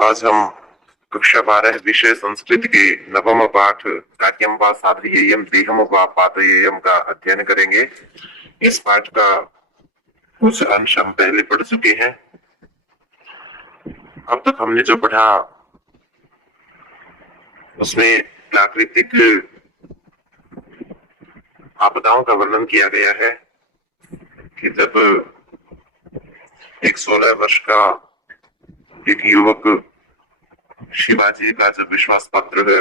आज हम कक्षा 12 विषय संस्कृत के नवम पाठ कार्यम व साधयेयम देहम व पातयेयम का अध्ययन करेंगे। इस पाठ का कुछ अंश हम पहले पढ़ चुके हैं। अब तक हमने जो पढ़ा उसमें प्राकृतिक आपदाओं का वर्णन किया गया है कि जब एक 16 वर्ष का एक युवक शिवाजी का जब विश्वास पात्र है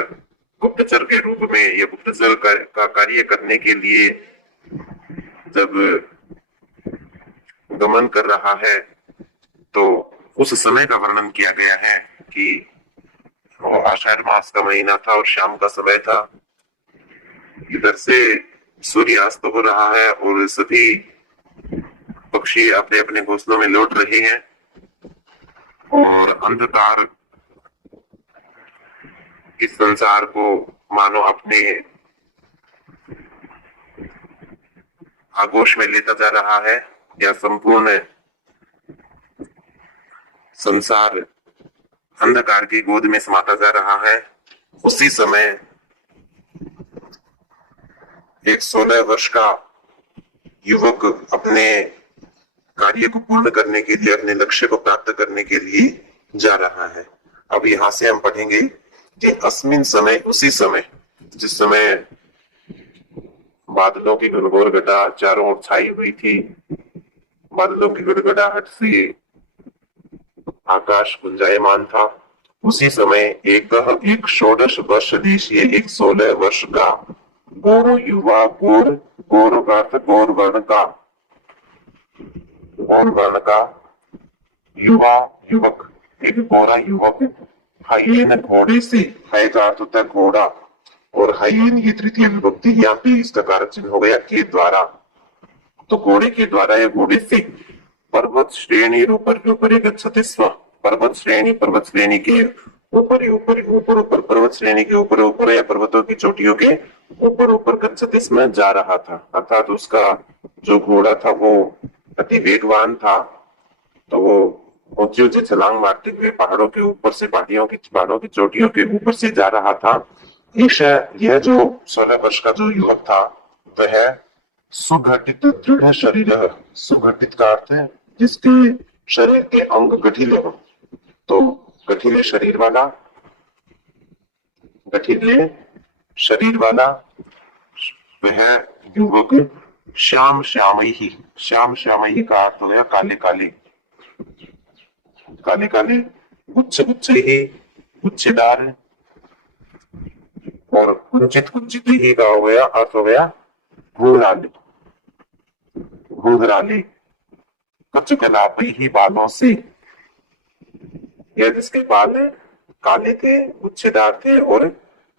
गुप्तचर के रूप में या गुप्तचर का कार्य करने के लिए जब गमन कर रहा है तो उस समय का वर्णन किया गया है कि वो आषाढ़ मास का महीना था और शाम का समय था। इधर से सूर्यास्त हो रहा है और सभी पक्षी अपने अपने घोंसलों में लौट रहे हैं और अंधकार इस संसार को मानो अपने आगोश में लेता जा रहा है या संपूर्ण संसार अंधकार की गोद में समाता जा रहा है। उसी समय एक 16 वर्ष का युवक अपने कार्य को पूर्ण करने के लिए, अपने लक्ष्य को प्राप्त करने के लिए जा रहा है। अब यहां से हम पढ़ेंगे कि अस्मिन समय, उसी समय जिस समय बादलों की घनघोर घटा चारों ओर छाई हुई थी, बादलों की गड़गड़ाहट से आकाश गुंजायमान था, उसी समय एक 16 वर्ष देशीय, एक 16 वर्ष का गौर युवा, गौर वर्ण का युवा युवक, एक गोरा युवक हाइएन घोड़े से, हाय का अर्थ होता है घोड़ा और हाइएन ये तृतीय विभक्ति यहाँ पे इसका कारक चिन्ह हो गया के द्वारा, तो घोड़े के द्वारा या घोड़े से पर्वत श्रेणी ऊपर गच्छति स्म, पर्वत श्रेणी के ऊपर पर्वत श्रेणी के ऊपर या पर्वतों की चोटियों के ऊपर गच्छति स्म जा रहा था। अर्थात उसका जो घोड़ा था वो अति वेगवान था, तो वो ऊंची ऊंची छलांग मारते हुए पहाड़ों के ऊपर से, पहाड़ों की चोटियों के ऊपर से जा रहा था। यह जो 16 वर्ष का जो युवक था वह सुगठित दृढ़ शरीर, सुगठित का अर्थ है जिसके शरीर के अंग गठिले हो, तो गठिले शरीर वाला वह युवक श्याम श्यामई का अर्थ हो गया काले काले गुच्छेदार और कुंचित ही का हो गया अर्थ हो गया घुंघराले कचकलापी ही बालों से, यह जिसके बाल काले थे, गुच्छेदार थे और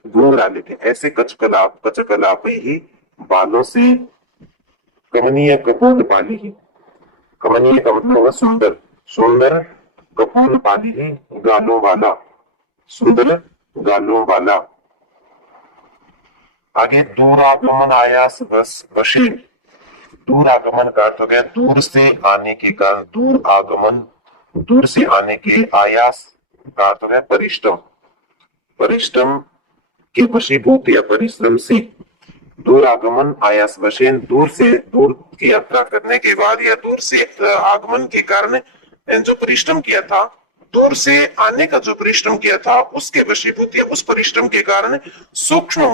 घुंघराले थे, ऐसे कचकलापी ही बालों से कमनीय कपूर पाली ही, कमनीय का मतलब होगा सुंदर कपूर पाली ही गालों वाला, सुंदर गालों वाला। आगे दूरागमन आयास वशी, दूरागमन का अर्थ हो गया दूर से आने के कारण, दूर से आने के, आयास का अर्थ हो गया परिश्रम के वशीभूत या परिश्रम से, दूरागमन आयास वशेन, दूर की यात्रा करने के बाद या दूर से आगमन के कारण जो परिश्रम किया था, दूर से आने का जो परिश्रम किया था उसके वशीभूत या उस परिश्रम के कारण सूक्ष्म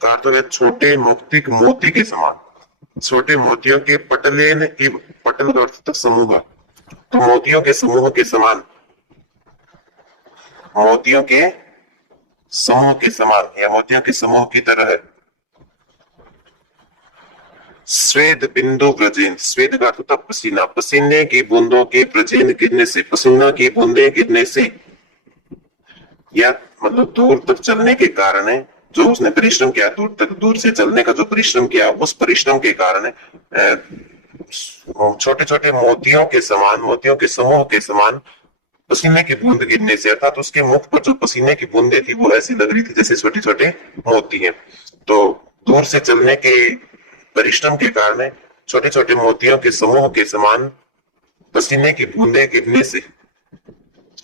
का अर्थ है छोटे मौक्तिक मोती के समान, छोटे मोतियों के पटल का अर्थ था समूह, तो मोतियों के समूह के समान, मोतियों के समूह की तरह है। स्वेद बिंदु व्रजेन, स्वेद का अर्थ होता पसीना, पसीने की बूंदों के व्रजेन गिरने से, पसीना की बूंदे गिरने से, या मतलब दूर तक चलने के कारण जो उसने परिश्रम किया, दूर से चलने का जो परिश्रम किया, उस परिश्रम के कारण छोटे छोटे मोतियों के समूह के समान पसीने की बूंद गिरने से, अर्थात उसके मुख पर जो पसीने की बूंदे थी वो ऐसी लग रही थी जैसे छोटे छोटे मोती हैं। तो दूर से चलने के परिश्रम के कारण छोटे छोटे मोतियों के समूह के समान पसीने की बूंदे गिरने से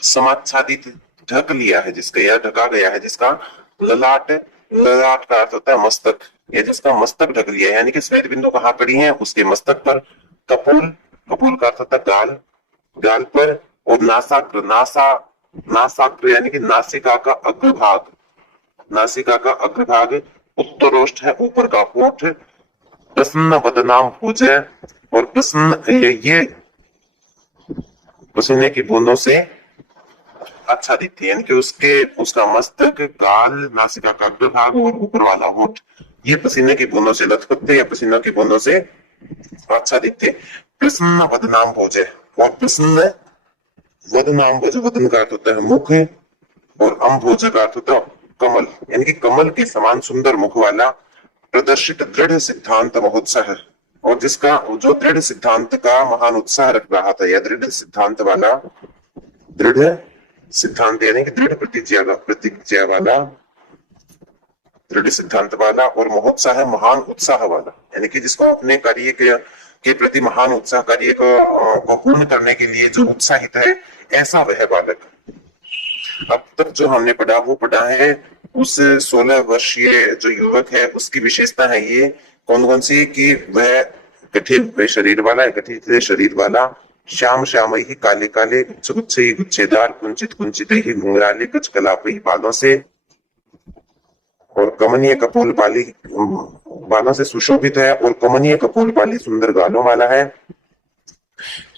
समाच्छादित ढक लिया है जिसका, या ढका गया है जिसका। ललाट, ललाट का अर्थ होता है मस्तक, या जिसका मस्तक ढक लिया है, यानी कि श्वेत बिंदु कहाँ पड़ी है, उसके मस्तक पर। कपोल, कपोल का अर्थ होता है गाल, गाल पर। और नासाग्र, नासाग्र यानी कि नासिका का अग्रभाग, नासिका का अग्रभाग। उत्तरोष्ठ है ऊपर का होठ। प्रसन्न बदनाम भुज है, और प्रसन्न ये पसीने की बूंदों से आच्छादित थी, यानी कि उसका मस्तक, गाल, नासिका का अग्रभाग और ऊपर वाला होठ ये पसीने की बूंदों से लथपथ थे, या पसीने की बूंदों से आच्छादित थे। प्रसन्न वदनाम भोज, और प्रसन्न वदनाम भोज, वदन का अर्थ होता है मुख, और अम्भोज का अर्थ होता है कमल, यानी कि कमल के समान सुंदर मुख वाला। प्रदर्शित दृढ़ सिद्धांत महोत्साह, और जिसका जो दृढ़ सिद्धांत का महान उत्साह रख रहा था, या दृढ़ सिद्धांत वाला, दृढ़ सिद्धांत यानी कि दृढ़ प्रतिज्ञा वाला, दृढ़ सिद्धांत वाला। और महोत्साह महान उत्साह वाला, यानी कि जिसको अपने कार्य के प्रति महान उत्साह, कार्य को पूर्ण करने के लिए जो उत्साहित है, ऐसा वह बालक। अब तक जो हमने पढ़ा वो पढ़ा है उस 16 वर्षीय जो युवक है उसकी विशेषता है ये कौन कौन सी, कि वह कठिन शरीर वाला है, कठिन शरीर वाला। श्याम श्याम ही काले काले, गुच्छ गुच्छ ही गुच्छेदार, कुंचित कुंचित ही घुंघराले, कच कलापी बालों से, और कमनीय कपोल पाली बालों से सुशोभित है, और कमनीय कपोल पाली सुंदर गालों वाला है।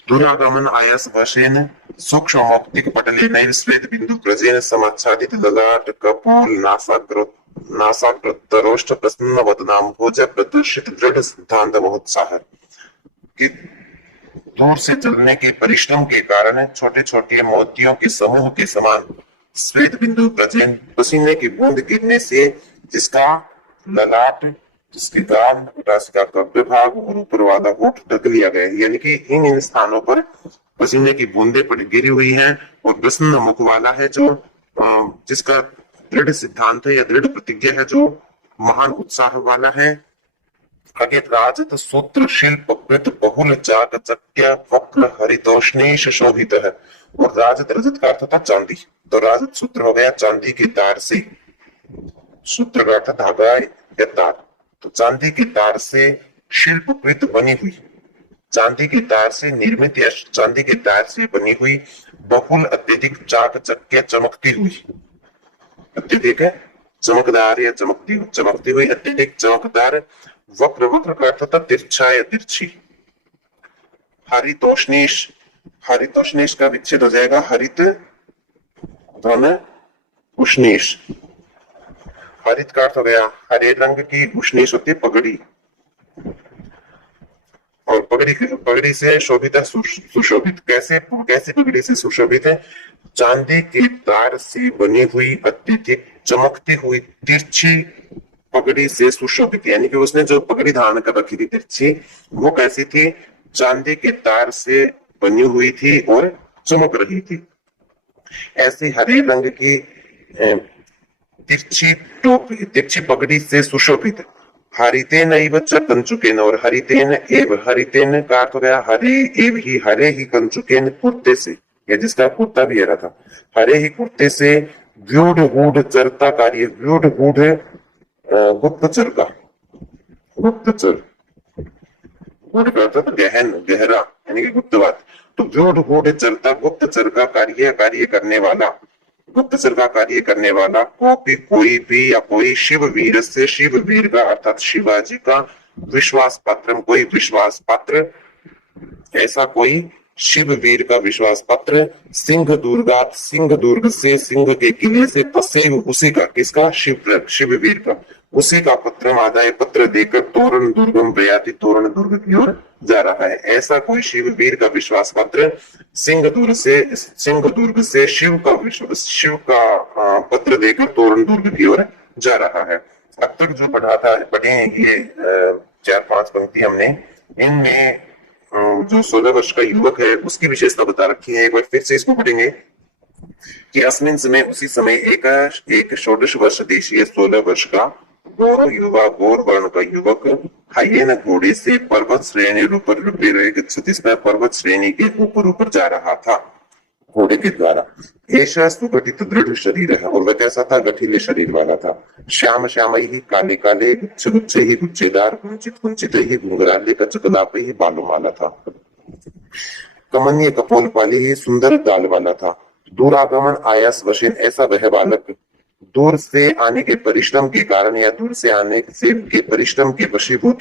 दुरागमन आयस वशेन सूक्ष्म मौक्तिक पटले नैव श्वेत बिंदु प्रजेन समाच्छादित ललाट कपोल नासाग्रोष्ठ प्रसन्न वदनाम भोज प्रदर्शित दृढ़ सिद्धांत महोत्साह। कि दूर से चलने के परिश्रम के कारण छोटे छोटे मोतियों के समूह के समान श्वेत बिंदु प्रजेन, पसीने की बूंद गिरने से जिसका ललाट, जिसके गाल, नासिका का विभाग और ऊपर वाला होठ ढक लिया गया है, यानी कि इन स्थानों पर पसीने की बूंदें गिरी हुई हैं, और प्रसन्न मुख वाला है जो जिसका दृढ़ सिद्धांत है या दृढ़ प्रतिज्ञा है, जो महान उत्साह वाला है। आगे राजत सूत्र शिल्प कृत बहुल चाक चक्य वक्र हरितोष्णेश शोभित है। और राजत, रजत का अर्थ था चांदी, तो राजत सूत्र हो गया चांदी के तार से, सूत्र का अर्थ धागा या तार, तो चांदी के तार से शिल्पकृत बनी हुई, चांदी के तार से निर्मित या चांदी के तार से बनी हुई, बहुल अत्यधिक चाक चक्के चमकती हुई, अत्यधिक है चमकदार या चमकती हुई, अत्यधिक चमकदार। वक्र, वक्र का अर्थ था तिरछा या तिरछी। हरितोष्णेश, हरितोष्णेश का विच्छेद हो जाएगा हरित धन उष्णेश। हरित का अर्थ हो गया हरे रंग की, उष्णेश होती है पगड़ी, और पगड़ी से शोभित है, सुशोभित। कैसे कैसे पगड़ी से सुशोभित है? चांदी के तार से बनी हुई अत्यधिक चमकती हुई तिरछी पगड़ी से सुशोभित, यानी कि उसने जो पगड़ी धारण कर रखी थी तिरछी, वो कैसी थी? चांदी के तार से बनी हुई थी और चमक रही थी। ऐसी हरे रंग की तिरछी टोपी, तिरछी पगड़ी से सुशोभित। हरितेन एव च कंचुकेन, और हरितेन एव, हरितेन का अर्थ हो गया हरे एव ही, हरे ही कंचुकेन कुर्ते से, या जिसका कुर्ता भी हरा था, हरे ही कुर्ते से व्यूढ़ गूढ़ चरता कार्य, व्यूढ़ गूढ़ गुप्तचर का, गुप्तचर गहन गहरा यानी कि गुप्तवाद, तो व्यूढ़ गूढ़ चरता गुप्तचर का कार्य करने वाला, गुप्तचर का कार्य करने वाला। कोई भी या कोई शिव वीर से, शिव वीर का अर्थात शिवाजी का विश्वास पात्र, कोई विश्वास पात्र, ऐसा कोई शिव वीर का विश्वास पात्र। सिंह दुर्गात, सिंह दुर्ग से, सिंह के किले से, तसेव उसी का, किसका? शिव वीर का, उसी का पत्र आदाय पत्र देकर तोरण दुर्गम प्रयाति, तोरण दुर्ग की ओर जा रहा है। ऐसा कोई शिव वीर का विश्वास पत्र सिंह दुर्ग से शिव का पत्र देकर तोरण दुर्ग की ओर जा रहा है। अब तक जो पढ़े ये 4-5 पंक्ति हमने, इनमें जो 16 वर्ष का युवक है उसकी विशेषता बता रखी है। एक बार फिर से इसको पढ़ेंगे कि अस्मिन समय, उसी समय एक 16 वर्ष देशीय 16 वर्ष का गौर युवा, गौर वर्ण का युवक हायेन घोड़े से पर्वत श्रेणी ऊपर पर्वत श्रेणी के ऊपर जा रहा था। घोड़े के द्वारा। ऐसा सुगठित दृढ़ शरीर है, और वह कैसा था? गठीले शरीर वाला था। श्याम श्याम ही काले काले, गुच्छे गुच्छे ही गुच्छेदार, कुंचित कुंचित ही घुंघराले, कचकदापे ही बालूमाला था। कमनीय कपोल वाली ही सुंदर दाल वाला था। दूरागमन आयास वशीन, ऐसा वह बालक दूर से आने के परिश्रम के कारण या दूर से आने से के परिश्रम के वशीभूत,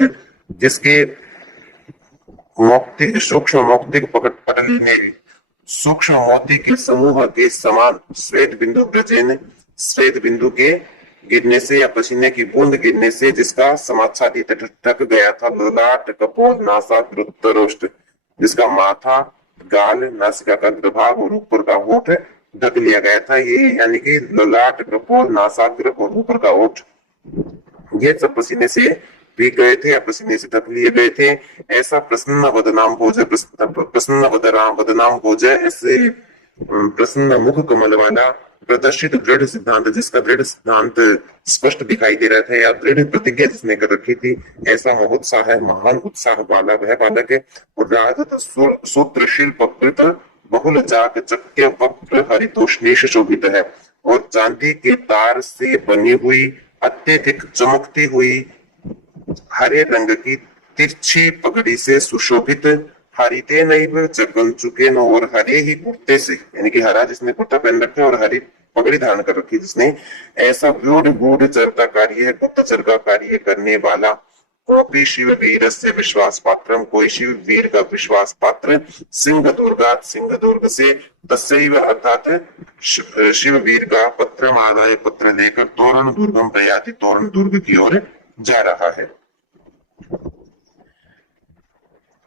जिसके मौक्तिक सूक्ष्म मौक्तिक पटली में सूक्ष्म मोती के समूह के समान श्वेत बिंदु ब्रजेन, श्वेत बिंदु के गिरने से या पसीने की बूंद गिरने से जिसका समाच्छादी ढक गया था। ललाट कपोल नासा उत्तरोष्ट, जिसका माथा, गाल, नासिका का अग्रभाग और ऊपर का होठ ढक लिया गया था। ये यानी कि ललाट, कपोल, नासाग्र और ऊपर का होठ, ये सब पसीने से भीग गए थे या पसीने से ढक लिए गए थे। ऐसा प्रसन्न वदनाम भोज, प्रसन्न वदनाम भोज, ऐसे प्रसन्न मुख कमल वाला प्रदर्शित दृढ़ सिद्धांत, जिसका दृढ़ सिद्धांत स्पष्ट दिखाई दे रहा था या दृढ़ प्रतिज्ञा जिसने कर रखी थी, ऐसा महोत्साह है, महान उत्साह वाला वह बालक है। और राजत सूत्र शिल्प कृत बहुल जाक चक्य वक्र हरितोष्णेश शोभित है, और चांदी के तार से बनी हुई अत्यधिक चमकती हुई हरे रंग की तिरछी पगड़ी से सुशोभित, हरिते नैव चकंचुके न, और हरे ही कुर्ते से, यानी कि हरा जिसने कुर्ता पहन रखा है और हरी पगड़ी धारण कर रखी जिसने, ऐसा व्यूढ़ गूढ़ चरता कार्य, गुप्तचर का कार्य करने वाला, कोपी शिव वीर से विश्वास पात्रम, कोई शिव वीर का विश्वास पात्र, सिंह दुर्गात, सिंह दुर्ग से, तस्सैव अर्थात शिव वीर का पत्र आदाय, पत्र लेकर तोरण दुर्गम प्रयाति, तोरण दुर्ग की ओर जा रहा है।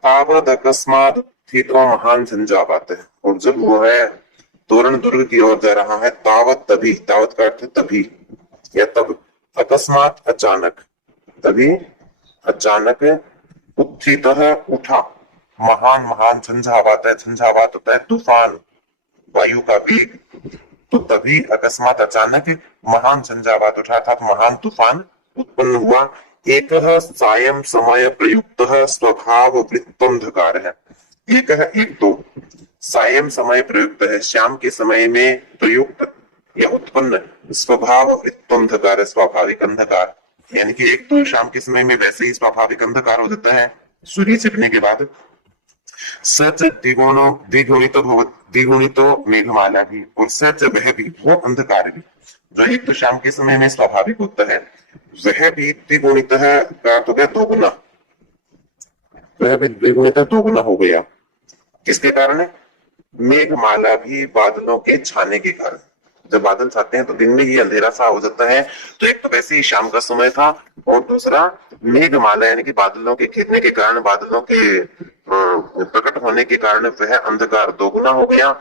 तावद अकस्मात स्थितो महान झंझावात है, और जब वो है तोरण दुर्ग की ओर जा रहा है, तावत तभी, तावत का अर्थ तभी या तब, अकस्मात अचानक, तभी अचानक, उत्थित उठा, महान महान झंझावात है, झंझावात होता है तूफान, वायु का वेग, तो तभी अकस्मात अचानक महान झंझावात उठा था, महान तूफान उत्पन्न हुआ। एक सायं समय प्रयुक्त स्वभाव वृत्तंधकार है, एक तो सायं समय प्रयुक्त है, शाम के समय में प्रयुक्त या उत्पन्न स्वभाव वृत्तंधकार, स्वाभाविक अंधकार, यानी कि एक तो शाम के समय में वैसे ही स्वाभाविक अंधकार हो जाता है सूर्य छिपने के बाद। सच द्विगुणितो मेघमाला भी, और सच वह भी, वो अंधकार भी, जो एक तो शाम के समय में स्वाभाविक होता है, वह भी द्विगुणित है, तो क्या दोगुना, वह भी द्विगुणित दोगुना हो गया। किसके कारण? मेघमाला भी, बादलों के छाने के कारण। जब बादल छाते हैं तो दिन में ही अंधेरा सा हो जाता है, तो एक तो वैसे ही शाम का समय था, और दूसरा मेघमाला यानी कि बादलों के घिरने के कारण, बादलों के प्रकट होने के कारण वह अंधकार दोगुना हो गया।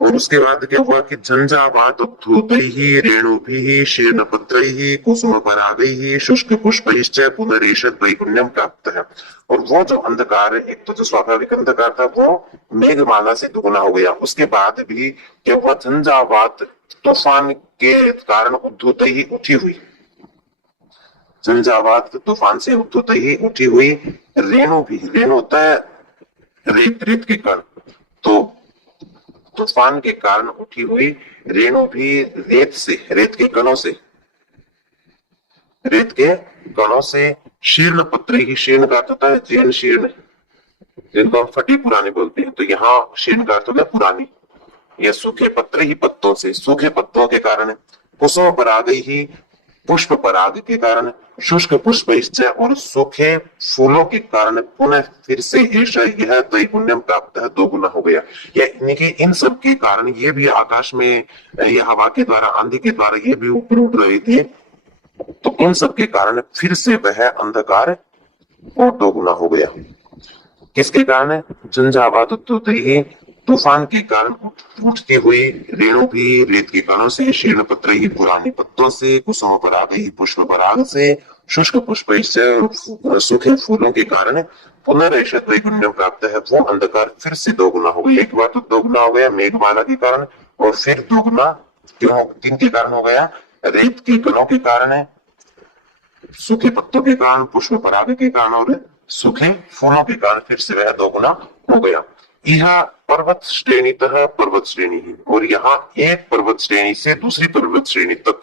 और उसके बाद क्या हुआ कि झंझावात धूतैः रेणुभिः शीर्णपत्रैः कुसुमपरागैः शुष्क पुष्पैश्च पुनरेषद वैपुण्यम प्राप्त है। और वो जो अंधकार है, एक तो जो स्वाभाविक अंधकार था वो मेघमाला से दुगुना हो गया। उसके बाद भी क्या हुआ? झंझावात तूफान के कारण उद्धूत ही उठी हुई, झंझावात तूफान से उद्धूत ही उठी हुई रेणु भी, रेणु होता है रेत, रेत के कण, तो तूफान के कारण उठी हुई रेणु भी रेत से, रेत के कणों से, रेत के कणों से, शीर्ण पत्र ही, शीर्ण का अर्थ होता है जीर्ण शीर्ण, जिनको हम फटी पुरानी बोलते हैं, तो यहाँ शीर्ण का अर्थ होता है पुरानी, या सूखे पत्र ही, पत्तों से, सूखे पत्तों के कारण, कुसुम पराग ही, पुष्प पराग के कारण, शुष्क पुष्प इश्चय, और सूखे फूलों के कारण पुनः फिर से यह त्रैगुण्यम प्राप्त है, दो गुना हो गया। यानी कि इन सब के कारण ये भी आकाश में, ये हवा के द्वारा, आंधी के द्वारा ये भी ऊपर उठ रहे थे, तो इन सब के कारण फिर से वह अंधकार और दो गुना हो गया। किसके कारण? झंझावात ही, तूफान के कारण उठती हुई रेणु भी रेत के कणों से, शीर्ण पत्र ही पुराने पत्तों से, कुसुम पराग ही पुष्प पराग से, शुष्क पुष्प से, सूखे फूलों के कारण पुनरेषद वैगुण्यम प्राप्त है, वो अंधकार फिर से दोगुना हो गया। एक बार तो दोगुना हो गया मेघमाला के कारण, और फिर दोगुना क्यों, किन के कारण हो गया? रेत के कणों के कारण, सूखे पत्तों के कारण, पुष्प पराग के कारण और सूखे फूलों के कारण फिर से वह दोगुना हो गया। यह पर्वत श्रेणीतः पर्वत श्रेणी ही, और यहाँ एक पर्वत श्रेणी से दूसरी पर्वत श्रेणी तक,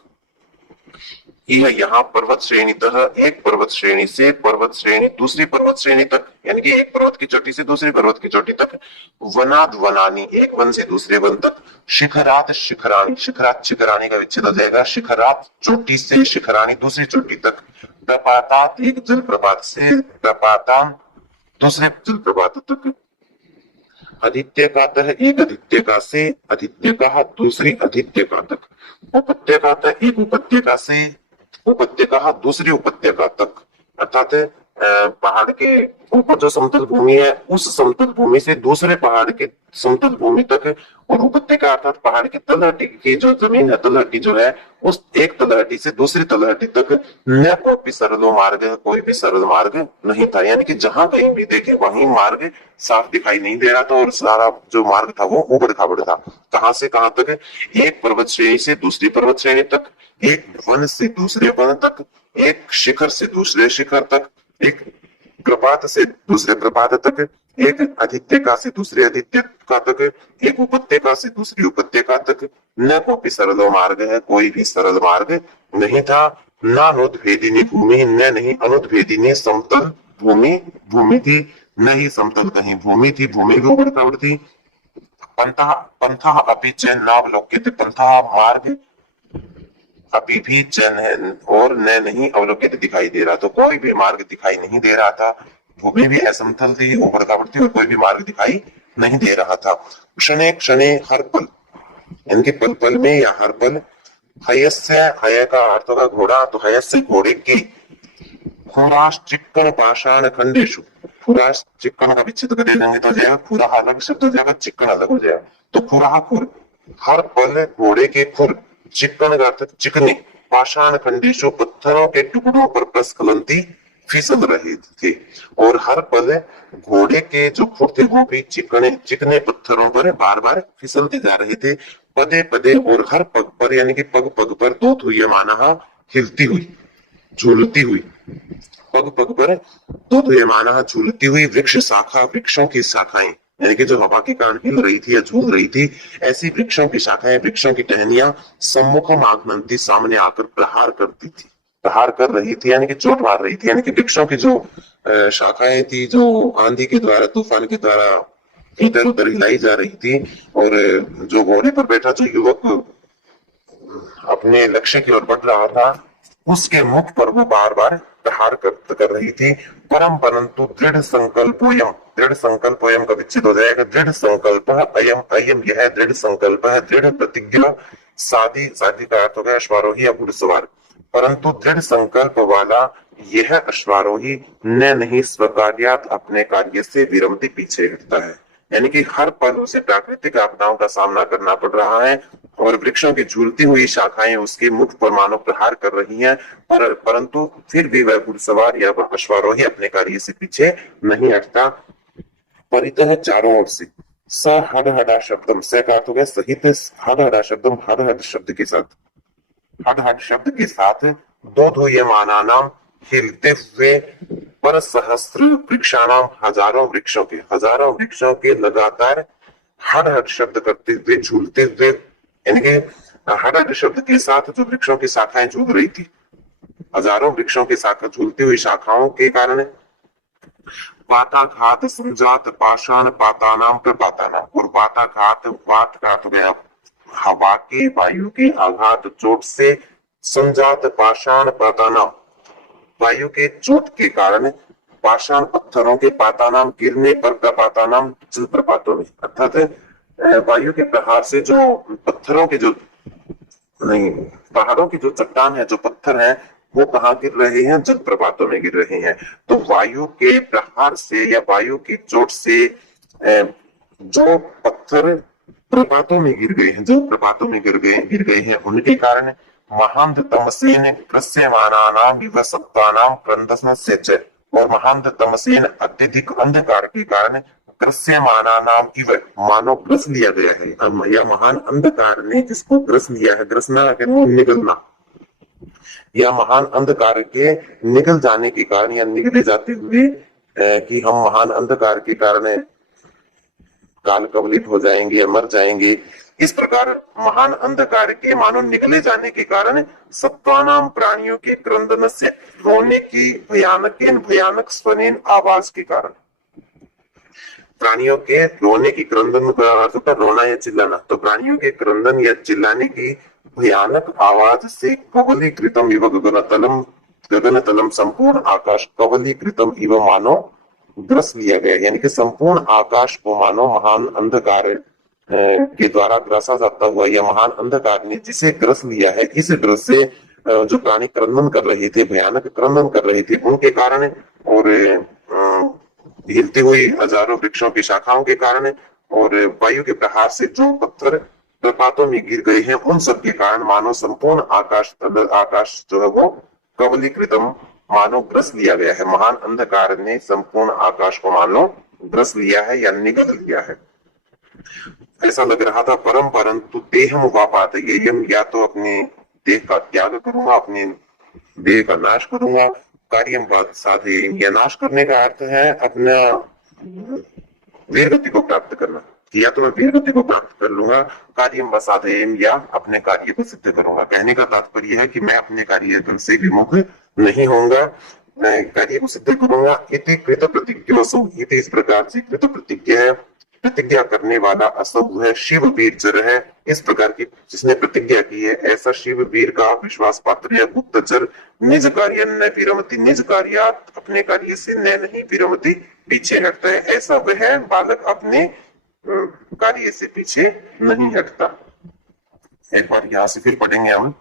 यह यहाँ पर्वत श्रेणीतः एक पर्वत श्रेणी से पर्वत श्रेणी दूसरी पर्वत श्रेणी तक, यानी कि एक पर्वत की चोटी से दूसरी पर्वत की चोटी तक, वनाद वनानी एक वन से दूसरे वन तक, शिखरात शिखराणी, शिखरात शिखराणी का विच्छेद हो जाएगा, शिखरात चोटी से शिखराणी दूसरी चोटी तक, प्रपातात एक जलप्रपात से प्रपातान दूसरे जलप्रपात तक, अधित्यकातः एक अधित्यका से अधित्यका दूसरी अधित्यका तक, उपत्यकातः एक उपत्यका से उपत्यका दूसरी उपत्यका तक, अर्थात पहाड़ के ऊपर जो समतल भूमि है उस समतल भूमि से दूसरे पहाड़ के समतल भूमि तक, और उपत्यका अर्थात पहाड़ की तलहटी की जो जमीन है, तलहटी जो है, उस एक तलहटी से दूसरी तलहटी तक न कोई सरल मार्ग, कोई भी सरल मार्ग नहीं था, यानी कि जहां कहीं भी देखे वहीं मार्ग साफ दिखाई नहीं दे रहा था, और सारा जो मार्ग था वो उबड़ खाबड़ था। कहां से कहां तक? एक पर्वत श्रेणी से दूसरी पर्वत श्रेणी तक, एक वन से दूसरे वन तक, एक शिखर से दूसरे शिखर तक, एक प्रपात से दूसरे प्रपात तक, एक अधित्यका से दूसरे अधित्यका तक, एक उपत्यका से दूसरी उपत्यका तक, न कोई सरल मार्ग है, कोई भी सरल मार्ग नहीं था। न अनुद्भेदिनी भूमि, न नहीं अनुद्भेदिनी समतल भूमि, भूमि थी न ही समतल कहीं भूमि थी, भूमि के ऊपर खबर थी। पंथा पंथा अपि च नावलोक्यते, पंथा मार्ग अभी भी चन है और न नहीं अवलोकित दिखाई दे रहा, तो कोई भी मार्ग दिखाई नहीं दे रहा था, भूमि भी असमतल थी, ऊबड़ खाबड़ थी, और कोई भी मार्ग दिखाई नहीं दे रहा था। क्षणे क्षणे हर पल, इनके पल पल में या हर पल, हयस्य, हय का अर्थ होगा घोड़ा, तो हयस्य घोड़े की, खुराश चिक्कण पाषाण खंडेशु, खुराश चिक्कण का विच्छेद कर देंगे तो जाएगा खुरा अलग शब्द हो जाएगा, चिक्कण अलग हो जाएगा, तो खुरा खुर, हर पल घोड़े के खुर, चिक्कण का अर्थ चिकने, पाषाण खंडेशु पत्थरों के टुकड़ों पर प्रस्खलंती फिसल रहे थे, और हर पल घोड़े के जो खुर थे वो भी चिकने चिकने पत्थरों पर बार बार फिसलते जा रहे थे, पदे पदे, और हर पग पर यानी कि पग पग पर, तो हुई माना हिलती हुई झूलती हुई, पग पग पर तो माना झूलती हुई, वृक्ष शाखा, वृक्षों की शाखाएं, यानी कि जो हवा के कारण हिल रही थी या झूल रही थी, ऐसी वृक्षों की शाखाएं, वृक्षों की टहनियां सम्मुख आगमनती, सामने आकर प्रहार करती थी, प्रहार कर रही थी, यानी कि चोट मार रही थी, यानी कि वृक्षों की जो शाखाएं थी जो आंधी के द्वारा, तूफान के द्वारा इधर उधर हिलाई जा रही थी, और जो घोड़े पर बैठा जो युवक अपने लक्ष्य की ओर बढ़ रहा था, उसके मुख पर वो बार बार प्रहार कर रही थी। परम परंतु दृढ़ संकल्पोयम, दृढ़ संकल्पोयम का विच्छेद हो जाएगा, दृढ़ संकल्प अयम, अयम यह दृढ़ संकल्प है, दृढ़ प्रतिज्ञा, सादी, सादी का अर्थ हो गया अश्वारोही या घुड़सवार, परंतु दृढ़ संकल्प वाला यह अश्वारोही न नहीं स्वकार्यात, अपने कार्य से विरमती पीछे हटता है, यानी कि हर पल उसे प्राकृतिक आपदाओं का सामना करना पड़ रहा है, और वृक्षों की झूलती हुई शाखाएं उसके मुख पर मानो प्रहार कर रही हैं, परंतु फिर भी वह घुड़सवार या वह अश्वारोही अपने कार्य से पीछे नहीं हटता। परितः चारों ओर से, स हड हडा शब्दम, स का अर्थ हो गया सहित, हड हडा शब्दम, हड हड शब्द के साथ, हड हड शब्द के साथ, दो धूयमाना नाम, हिलते हुए, पर सहस्त्र वृक्षाणाम, हजारों वृक्षों के लगातार हड हड शब्द करते हुए, झूलते हुए, यानी कि हड हड शब्द के साथ जो वृक्षों की शाखाएं झूल रही थी, हजारों वृक्षों की शाखा झूलती हुई शाखाओं के कारण, पाताघात संजात पाषाण पातानाम प्रपातानाम, और पाताघात, पात का अर्थ हो गया हवा के, वायु के आघात, चोट से, संजात पाषाण पातानाम, वायु के चोट के कारण, पाषाण पत्थरों के, पातानाम गिरने पर, प्रपातानाम जलप्रपातों में, अर्थात वायु के प्रहार से जो पत्थरों के, जो नहीं पहाड़ों की जो चट्टान है, जो पत्थर है, वो कहाँ गिर रहे हैं? जलप्रपातों में गिर रहे हैं। तो वायु के प्रहार से या वायु की चोट से जो पत्थर प्रपातों में गिर गए हैं, जो प्रपातों में गिर गए हैं, उनके कारण महांत तमसेन कृष्यमानानाम विव सत्तानाम क्रंदनस्य च, और महांत तमसेन अत्यधिक अंधकार के कारण ग्रस्यमानानाम इव, मानो ग्रस लिया गया है, या महान अंधकार ने जिसको ग्रस लिया है, ग्रसना निगलना, या महान अंधकार के निकल जाने के कारण या निकले जाते हुए, कि हम महान अंधकार के कारण काल कवलित हो जाएंगे या मर जाएंगे। इस प्रकार महान अंधकार के मानो निकले जाने के कारण सत्वानाम प्राणियों के क्रंदन से रोने की भयानक स्वनीन आवाज के कारण, प्राणियों के रोने की, क्रंदन का अर्थ होता है रोना या चिल्लाना, तो प्राणियों के क्रंदन या चिल्लाने की भयानक आवाज से कवलीकृतम इव गगनतलम संपूर्ण आकाश कवलीकृतम इव मानो ग्रस लिया गया, यानी कि संपूर्ण आकाश को मानो महान अंधकार के द्वारा ग्रसा जाता हुआ, या महान अंधकार ने जिसे ग्रस लिया है, इस ग्रस से जो प्राणी क्रंदन कर रहे थे, भयानक क्रंदन कर रहे थे, उनके कारण और हिलती हुई हजारों वृक्षों की शाखाओं के कारण और वायु के प्रहार से जो पत्थर प्रपातों में गिर गए हैं, उन सब के कारण मानो संपूर्ण आकाश जो है वो कवलीकृतम मानो ग्रस लिया गया है। महान अंधकार ने संपूर्ण आकाश को मानो ग्रस लिया है या निगल लिया है। ऐसा लग रहा था परंतु देहम वापात, या तो अपने देह का त्याग करूंगा, अपने देह का नाश करूंगा, कार्यम साधे, या नाश करने का अर्थ है अपना वीरगति को प्राप्त करना, या तो मैं वीरगति को प्राप्त कर लूंगा, कार्यम साधेम, या अपने कार्य को सिद्ध करूंगा। कहने का तात्पर्य है कि मैं अपने कार्य से विमुख नहीं होऊंगा, मैं कार्य को सिद्ध करूंगा। इति कृत प्रतिज्ञोसु, इस प्रकार से कृत प्रतिज्ञा है, प्रतिज्ञा करने वाला असुभ है, शिव वीर चर है, इस प्रकार की जिसने प्रतिज्ञा की है, ऐसा शिव वीर का विश्वास पात्र है। गुप्तचर निज कार्य न विरमति, निज कार्यात, अपने कार्य से न नहीं विरमति, पीछे हटता है, ऐसा वह बालक अपने कार्य से पीछे नहीं हटता। एक बार यहां से फिर पढ़ेंगे हम।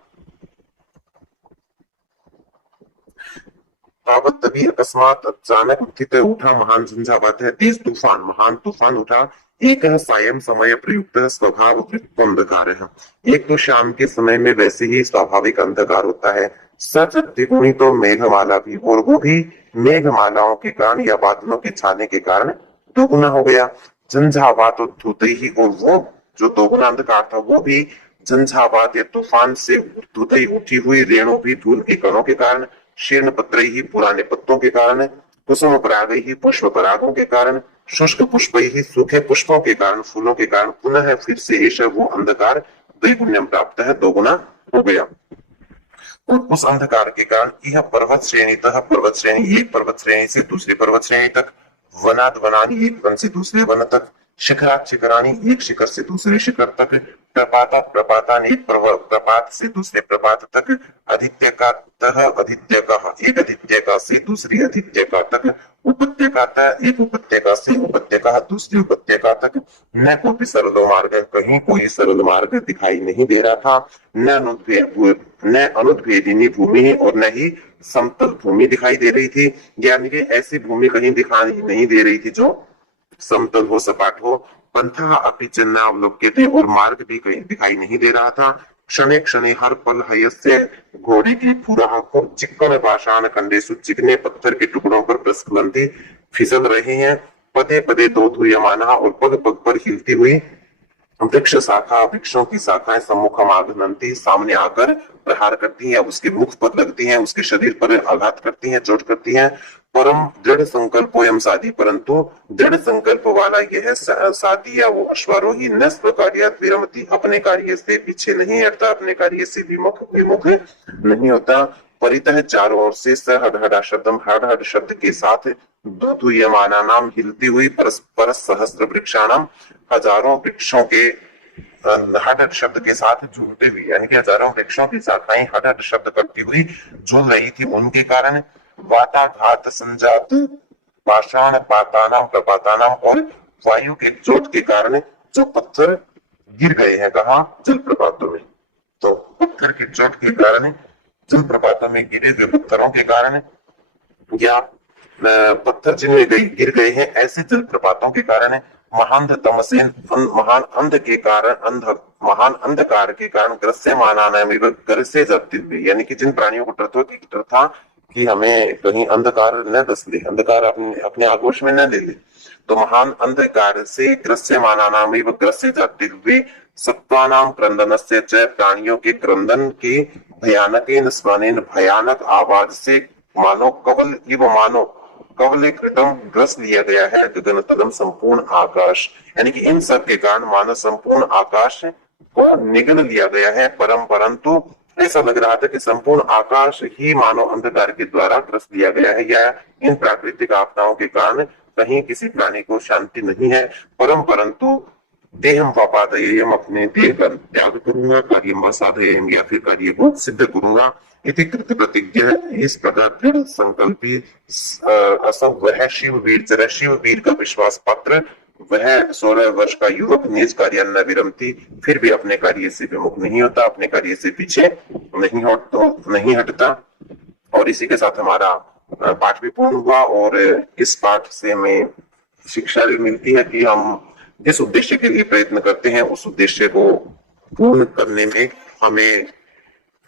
तावत तभी अकस्मात अचानक उठित उठा महान झंझावात है, तेज तूफान, महान तूफान उठा। एक है सायं समय प्रयुक्त स्वभाव अंधकार है, एक तो शाम के समय में वैसे ही स्वाभाविक अंधकार होता है। सच द्विगुणी तो मेघमाला भी, और वो भी मेघमालाओं के कारण या बादलों के छाने के कारण दोगुना हो गया। झंझावात धुते ही, और वो जो दोगुना अंधकार था वो भी झंझावात या तूफान से धुते ही उठी हुई रेणु भी धूल के कणों के कारण, शीर्ण पत्र ही पुराने पत्तों के कारण, कुसुम पराग ही पुष्प परागों के कारण, शुष्क पुष्प ही सूखे पुष्पों के कारण, फूलों के कारण, पुनः फिर से ऐसा वो अंधकार द्विगुण्यम प्राप्त है, दोगुना हो गया। और उस अंधकार के कारण यह पर्वत श्रेणी तक, पर्वत श्रेणी, एक पर्वत श्रेणी से दूसरी पर्वत श्रेणी तक, वनाद वनानी, एक वन से दूसरे वन तक, शिखरात शिखरानी, एक शिखर से दूसरे शिखर तक, प्रपाता प्रपातान, एक प्रपात से दूसरे प्रपात तक, आदित्य का तह आदित्य का, एक आदित्य का से दूसरी आदित्य का तक, उपत्यका तह, एक उपत्यका से उपत्यका दूसरी उपत्यका तक। न कोई सरल मार्ग, कहीं कोई सरल मार्ग दिखाई नहीं दे रहा था, न अनुद्भेदिनी भूमि, और न ही समतल भूमि दिखाई दे रही थी, यानी कि ऐसी भूमि कहीं दिखाई नहीं दे रही थी जो समतल हो, सपाट हो। पंथा अपि चिन्नावलोक्य थे, और मार्ग भी कहीं दिखाई नहीं दे रहा था। क्षणे क्षणे हर पल हयस्य, घोड़े की फुराह को चिक्कन पाषाण खंडेसु, चिकने पत्थर के टुकड़ों पर प्रस्खलंती फिसल रहे हैं। पदे पदे तो धुयमाना, और पग पग पर हिलती हुई वृक्ष शाखा, वृक्षों की शाखाएं सम्मुखम आगनंती, सामने आकर प्रहार करती हैं, उसके मुख पर लगती हैं, उसके शरीर पर आघात करती हैं, चोट करती हैं। परम दृढ़ संकल्प एवं साधी, परंतु दृढ़ संकल्प वाला यह साधी या वो अश्वारोही न स्वकार्यात विरमति, अपने कार्य से पीछे नहीं हटता, अपने कार्य से विमुख नहीं होता। परितः चारों ओर से सहडहडा शब्दम, हड शब्द के साथ दो धुयमाना नाम, हिलती हुई परस्पर सहस्त्र वृक्षाणाम, हजारों वृक्षों के हड शब्द के साथ झूलते हुए, यानी कि हजारों वृक्षों की शाखाएं हड शब्द करती हुई झूल रही थी, उनके कारण वाताघात संजात पाषाण पातानाम प्रपातानाम, और वायु के चोट के कारण जो पत्थर गिर गए हैं, कहा जल प्रपातों में, तो पत्थर के चोट के कारण जल प्रपातों में गिरे हुए पत्थरों के कारण, या पत्थर जिनमें गिर गए हैं ऐसे जल प्रपातों के कारण, महान तमसे, महान अंध के कारण, महान अंधकार के कारण, ग्रस्य मानाना में ग्रसे जाते हुए, यानी कि जिन प्राणियों को डर था कि हमें कहीं अंधकार न दस ले, अंधकार अपने आगोश में न ले ले, तो महान अंधकार से ग्रस्य मानाना में ग्रसे जाते हुए, सत्वानाम क्रंदन से, प्राणियों के क्रंदन के भयानक भयानक आवाज से, मानो कवल इव मानो कवले कृतम रस लिया गया है, गगन तलम संपूर्ण आकाश, यानी कि इन सब के कारण मानो संपूर्ण आकाश को निगल लिया गया है। परंतु ऐसा लग रहा था कि संपूर्ण आकाश ही मानव अंधकार के द्वारा ग्रस लिया गया है, या इन प्राकृतिक आपदाओं के कारण कहीं किसी प्राणी को शांति नहीं है। परंतु देहम पापादये, हम अपने देह का त्याग करूंगा, कार्यम साधयेम, या फिर कार्य को सिद्ध करूंगा। इति कृत प्रतिज्ञा, इस प्रकार दृढ़ संकल्पी असव वह शिववीर का विश्वास पात्र, वह 16 वर्ष का युवक निज कार्य न विरमती, फिर भी अपने कार्य से विमुख नहीं होता, अपने कार्य से पीछे नहीं हटता। और इसी के साथ हमारा पाठ भी पूर्ण हुआ। और इस पाठ से हमें शिक्षा भी मिलती है कि हम जिस उद्देश्य के लिए प्रयत्न करते हैं उस उद्देश्य को पूर्ण करने में हमें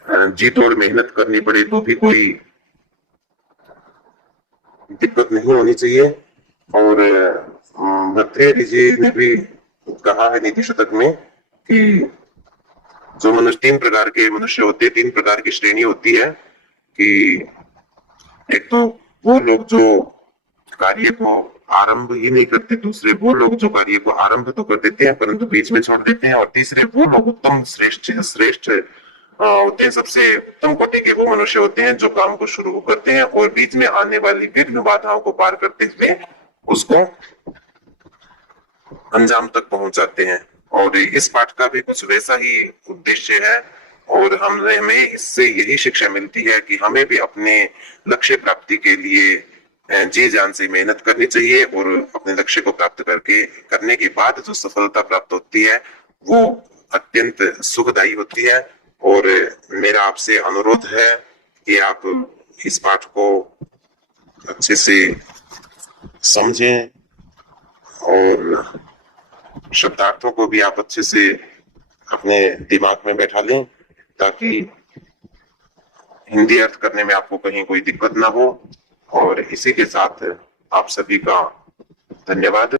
जी तोड़ मेहनत करनी पड़े तो भी कोई दिक्कत नहीं होनी चाहिए। और भर्तृहरि जी ने भी कहा है नीति शतक में कि जो मनुष्य 3 प्रकार के मनुष्य होते हैं, 3 प्रकार की श्रेणी होती है, कि एक तो वो लोग जो कार्य को आरंभ ही नहीं करते, दूसरे वो लोग जो कार्य को आरंभ तो कर देते हैं परंतु बीच में छोड़ देते हैं, और तीसरे वो लोग उत्तम श्रेष्ठ होते हैं, सबसे उत्तम कोटि के वो मनुष्य होते हैं जो काम को शुरू करते हैं और बीच में आने वाली विघ्न बाधाओं को पार करते हुए उसको अंजाम तक पहुंच जाते हैं। और इस पाठ का भी कुछ वैसा ही उद्देश्य है, और हमें इससे यही शिक्षा मिलती है कि हमें भी अपने लक्ष्य प्राप्ति के लिए जी जान से मेहनत करनी चाहिए, और अपने लक्ष्य को प्राप्त करने के बाद जो सफलता प्राप्त होती है वो अत्यंत सुखदायी होती है। और मेरा आपसे अनुरोध है कि आप इस पाठ को अच्छे से समझें और शब्दार्थों को भी आप अच्छे से अपने दिमाग में बैठा लें, ताकि हिंदी अर्थ करने में आपको कहीं कोई दिक्कत ना हो। और इसी के साथ आप सभी का धन्यवाद।